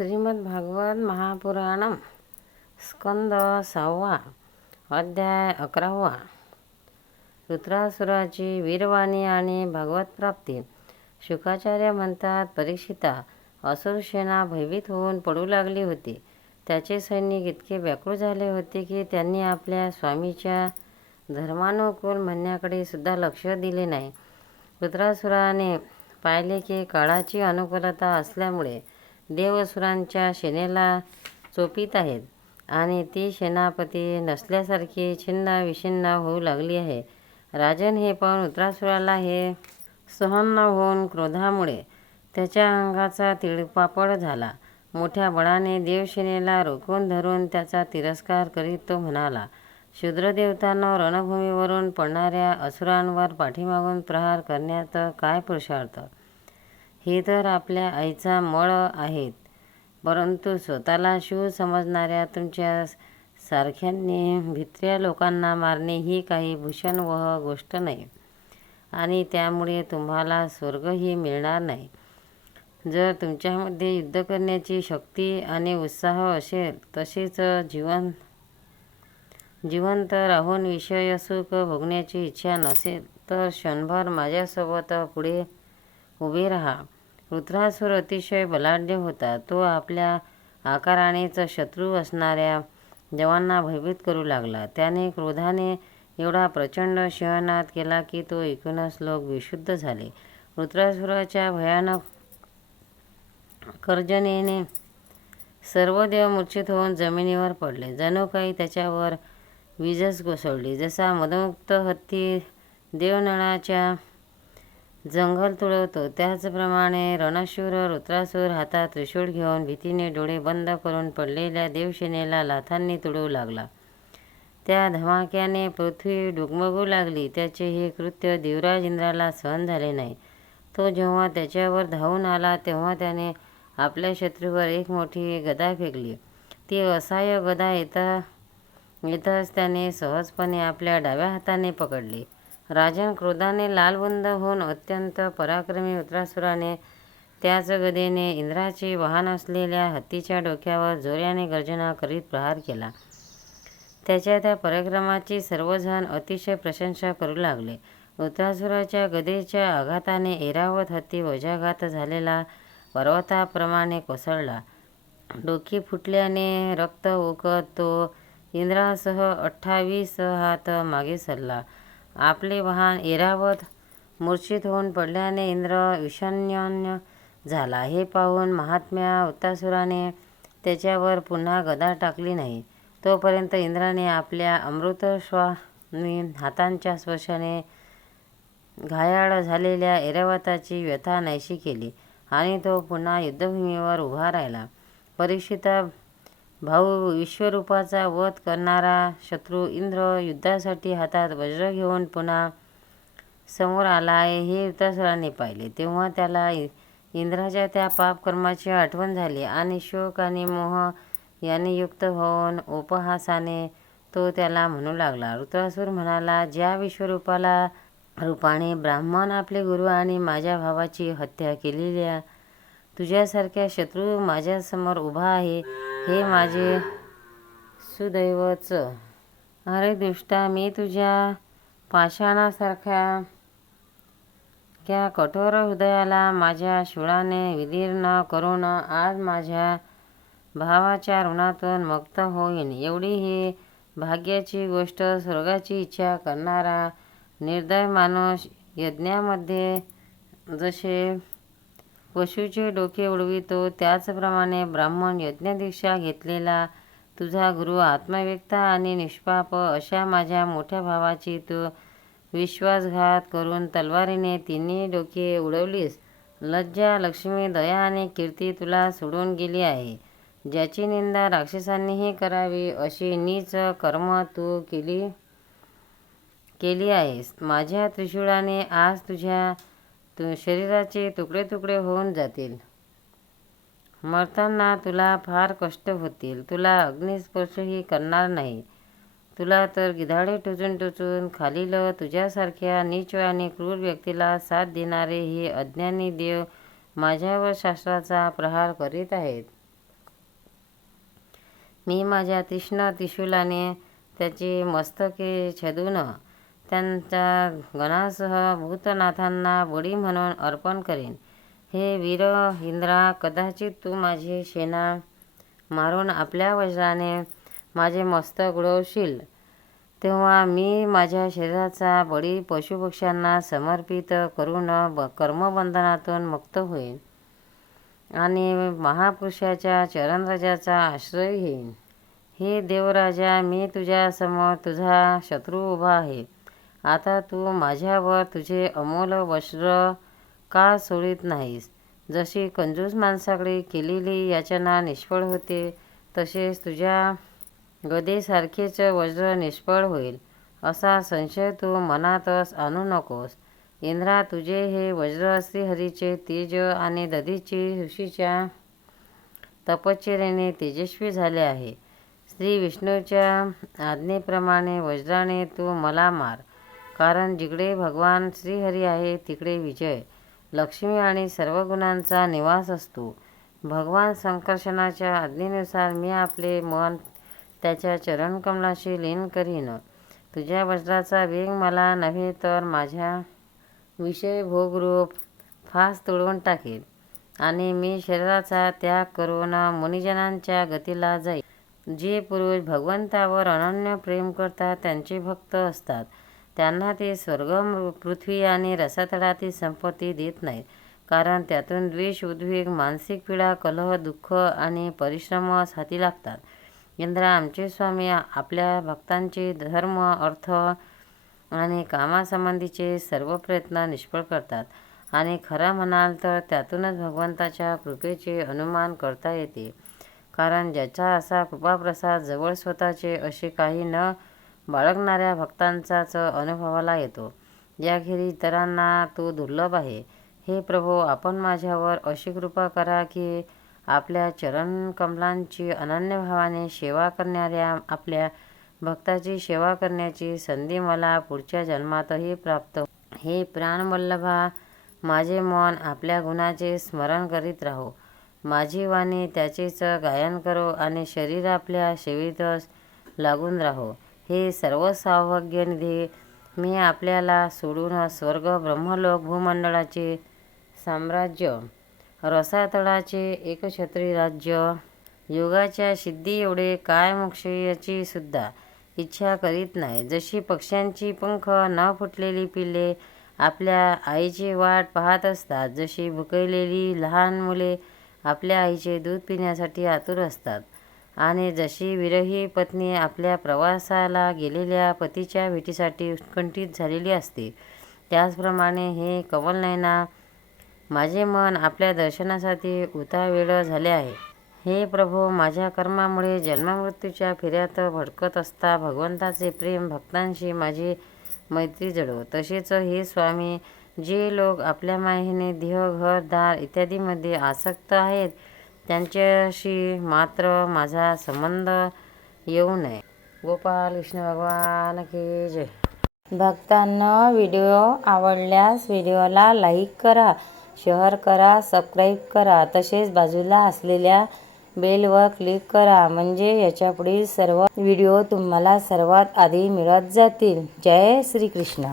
श्रीमद्भागवत महापुराणम स्कंद सहावा अध्याय अकरावा। ऋत्रासुराची वीरवाणी आणि भागवत प्राप्ती शुकाचार्य म्हणतात परीक्षिता असुरसेना भयभीत होऊन पडू लागली होती. त्याचे सैनिक इतके व्याकुळ झाले होते की त्यांनी आपल्या स्वामीच्या धर्मानुकूल म्हणण्याकडे सुद्धा लक्ष दिले नाही. ऋत्रासुराने पाहिले की काळाची अनुकूलता असल्यामुळे देवसुरांच्या सेनेला चोपीत आहेत आणि ती सेनापती नसल्यासारखी छिन्न विछिन्न होऊ लागली आहे. राजन हे पाहून उत्रासुराला हे सहन न होऊन क्रोधामुळे त्याच्या अंगाचा तिळपापड झाला. मोठ्या बळाने देवसेनेला रोखून धरून त्याचा तिरस्कार करीत तो म्हणाला शूद्रदेवतांना रणभूमीवरून पडणाऱ्या असुरांवर पाठीमागून प्रहार करण्यात काय पुरुषार्थ? हे तर आपल्या आईचा मळ आहेत. परंतु स्वतःला शिव समजणाऱ्या तुमच्या सारख्यांनी भित्र्या लोकांना मारणे ही काही भूषण गोष्ट नाही. आणि त्यामुळे तुम्हाला स्वर्गही मिळणार नाही. जर तुमच्यामध्ये युद्ध करण्याची शक्ती आणि उत्साह असेल तसेच जीवन जिवंत राहून विषय सुख भोगण्याची इच्छा नसेल तर क्षणभर माझ्यासोबत पुढे उभे राहा. वृत्रासुर अतिशय बलाढ्य होता. तो आपल्या आकारानेच शत्रू असणाऱ्या जवांना भयभीत करू लागला. त्याने क्रोधाने एवढा प्रचंड शहनाद केला की तो एकूणच लोक विशुद्ध झाले. वृत्रासुराच्या भयानक कर्जनेने सर्व देव मूर्छित होऊन जमिनीवर पडले. जणू काही त्याच्यावर वीजच कोसळली. जसा मदमुक्त हत्ती देवनळाच्या जंगल तुळवतो त्याचप्रमाणे रणशूर रुद्रासूर हातात त्रिशूळ घेऊन भीतीने डोळे बंद करून पडलेल्या देवसेनेला लाथांनी तुडवू लागला. त्या धमाक्याने पृथ्वी डुगमगू लागली. त्याचे हे कृत्य देवराज इंद्राला सहन झाले नाही. तो जेव्हा त्याच्यावर धावून आला तेव्हा त्याने आपल्या शत्रूवर एक मोठी गदा फेकली. ती असहाय्य गदा येता येताच त्याने सहजपणे आपल्या डाव्या हाताने पकडली. राजन क्रोधाने लालबंद होऊन अत्यंत पराक्रमी उत्रासुराने त्याच गदेने इंद्राचे वाहन असलेल्या हत्तीच्या डोक्यावर जोऱ्याने गर्जना करीत प्रहार केला. त्याच्या त्या पराक्रमाची सर्वजण अतिशय प्रशंसा करू लागले. उत्रासुराच्या गदेच्या आघाताने ऐरावत हत्ती वजाघात झालेला पर्वताप्रमाणे कोसळला. डोकी फुटल्याने रक्त ओकत तो इंद्रासह अठ्ठावीस हात मागे सरला. आपले वाहन ऐरावत मूर्छित होऊन पडल्याने इंद्र विषण्य झाला. हे पाहून महात्म्या उत्तासुराने त्याच्यावर पुन्हा गदा टाकली नाही. तोपर्यंत इंद्राने आपल्या अमृतस्वामी हातांच्या स्पर्शाने घायाळ झालेल्या ऐरावताची व्यथा नाहीशी केली आणि तो पुन्हा युद्धभूमीवर उभा राहिला. परीक्षिता भाऊ विश्वरूपाचा वध करणारा शत्रू इंद्र युद्धासाठी हातात वज्र घेऊन पुन्हा समोर आला आहे हे युद्धासुराने पाहिले. तेव्हा त्याला इंद्राच्या त्या पापकर्माची आठवण झाली आणि शोक आणि मोह याने युक्त होऊन उपहासाने तो त्याला म्हणू लागला. ऋत्रासूर म्हणाला ज्या विश्वरूपाला रूपाने ब्राह्मण आपले गुरु आणि माझ्या भावाची हत्या केलेल्या तुझ्यासारख्या शत्रू माझ्यासमोर उभा आहे. हे माझे सुदैवच. अरे दुष्टा मी तुझ्या पाषाणासारख्या त्या कठोर हृदयाला माझ्या शुळाने विदीर्ण करून आज माझ्या भावाच्या ऋणातून मुक्त होईन. एवढी ही भाग्याची गोष्ट स्वर्गाची इच्छा करणारा निर्दय माणूस यज्ञामध्ये जसे पशुचे डोके उडवितो. त्याचप्रमाणे ब्राह्मण यज्ञदीक्षा घेतलेला तुझा गुरु आत्मव्यक्ता आणि निष्पाप अशा माझ्या मोठ्या भावाची तू विश्वासघात करून तलवारीने तिन्ही डोके उडवलीस. लज्जा लक्ष्मी दया आणि कीर्ती तुला सोडून गेली आहे. ज्याची निंदा राक्षसांनीही करावी अशी नीच कर्म तू केली केली आहेस. माझ्या त्रिशूळाने आज तुझ्या तु शरीराचे तुकडे तुकडे होऊन जातील. मरताना तुला फार कष्ट होतील. तुला अग्निस्पर्शही करणार नाही. तुला तर गिधाडे टोचून टोचून खालील तुझ्यासारख्या नीच आणि क्रूर व्यक्तीला साथ देणारे हे अज्ञानी देव माझ्यावर शास्त्राचा प्रहार करीत आहेत. मी माझ्या तीक्ष्ण त्रिशूलाने त्याचे मस्तके छेदून त्यांच्या गणासह भूतनाथांना बळी म्हणून अर्पण करेन. हे वीर इंद्रा कदाचित तू माझी सेना मारून आपल्या वज्राने माझे मस्तक उडवशील. तेव्हा मी माझ्या शरीराचा बळी पशुपक्ष्यांना समर्पित करून ब कर्मबंधनातून मुक्त होईन आणि महापुरुषाच्या चरणराजाचा आश्रय घेईन. हे देवराजा मी तुझ्यासमोर तुझा शत्रू उभा आहे. आता तू माझ्यावर तुझे अमोल वस्त्र का सोडित नाहीस? जशी कंजूस माणसाकडे केलेली याचना निष्फळ होते तसेच तुझ्या गदेसारखेच वज्र निष्फळ होईल असा संशय तू मनातच आणू नकोस. इंद्रा तुझे हे वज्र श्रीहरीचे तेज आणि दधीची ऋषीच्या तपश्चर्याने तेजस्वी झाले आहे. श्री विष्णूच्या आज्ञेप्रमाणे वज्राने तू मला मार. कारण जिकडे भगवान श्रीहरी आहे तिकडे विजय. लक्ष्मी आणि सर्व गुणांचा निवास असतो. भगवान संकर्षणाच्या आज्ञेनुसार मी आपले मन त्याच्या चरणकमलाशी लीन करीन. तुझ्या वज्राचा वेग मला नव्हे तर माझ्या विषय भोगरूप फास तोडून टाकेल आणि मी शरीराचा त्याग करून मुनिजनांच्या गतीला जाईल जे पुरुष भगवंतावर अनन्य प्रेम करतात त्यांचे भक्त असतात. त्यांना ते स्वर्ग पृथ्वी आणि रसातळातील संपत्ती देत नाहीत. कारण त्यातून द्वेष उद्वेग मानसिक पीडा कलह दुःख आणि परिश्रम हाती लागतात. इंद्रा आमचे स्वामी आपल्या भक्तांचे धर्म अर्थ आणि कामासंबंधीचे सर्व प्रयत्न निष्फळ करतात. आणि खरं म्हणाल तर त्यातूनच भगवंताच्या कृपेचे अनुमान करता येते. कारण ज्याचा असा कृपाप्रसाद जवळ स्वतःचे असे काही न बाळगणाऱ्या भक्तांचाच अनुभवाला येतो. याखेरी इतरांना तो दुर्लभ आहे. हे प्रभो आपण माझ्यावर अशी कृपा करा की आपल्या चरणकमलांची अनन्य भावाने सेवा करणाऱ्या आपल्या भक्ताची सेवा करण्याची संधी मला पुढच्या जन्मातही प्राप्त हो. हे प्राणवल्लभा माझे मन आपल्या गुणाचे स्मरण करीत राहो. माझी वाणी त्याचेच गायन करो आणि शरीर आपल्या सेवेतच लागून राहो. हे सर्व सौभाग्य निधी मी आपल्याला सोडून स्वर्ग ब्रह्मलोक भूमंडळाचे साम्राज्य रसातळाचे एकछत्री राज्य योगाच्या सिद्धी एवढे काय मोक्षयाची सुद्धा इच्छा करीत नाही. जशी पक्ष्यांची पंख न फुटलेली पिल्ले आपल्या आईची वाट पाहत असतात जशी भुकलेली लहान मुले आपल्या आईचे दूध पिण्यासाठी आतुर असतात. आणि जशी विरही पत्नी आपल्या प्रवासाला गेलेल्या पतीच्या भेटीसाठी उत्कंठित झालेली असते. त्याचप्रमाणे हे कमलनयना माझे मन आपल्या दर्शनासाठी उतावेळ झाले आहे. हे प्रभो माझ्या कर्मामुळे जन्ममृत्यूच्या फिर्यात भडकत असता भगवंताचे प्रेम भक्तांशी माझी मैत्री जडव तसेच हे स्वामी जे लोक आपल्या माहिने देह घर दार इत्यादीमध्ये आसक्त आहेत त्यांच्याशी मात्र माझा संबंध येऊ नये. गोपाल कृष्ण भगवान की जय. भक्तांना व्हिडिओ आवडल्यास व्हिडिओला लाईक करा शेअर करा सबस्क्राईब करा. तसेच बाजूला असलेल्या बेलवर क्लिक करा म्हणजे याच्यापुढील सर्व व्हिडिओ तुम्हाला सर्वात आधी मिळत जातील. जय श्रीकृष्ण.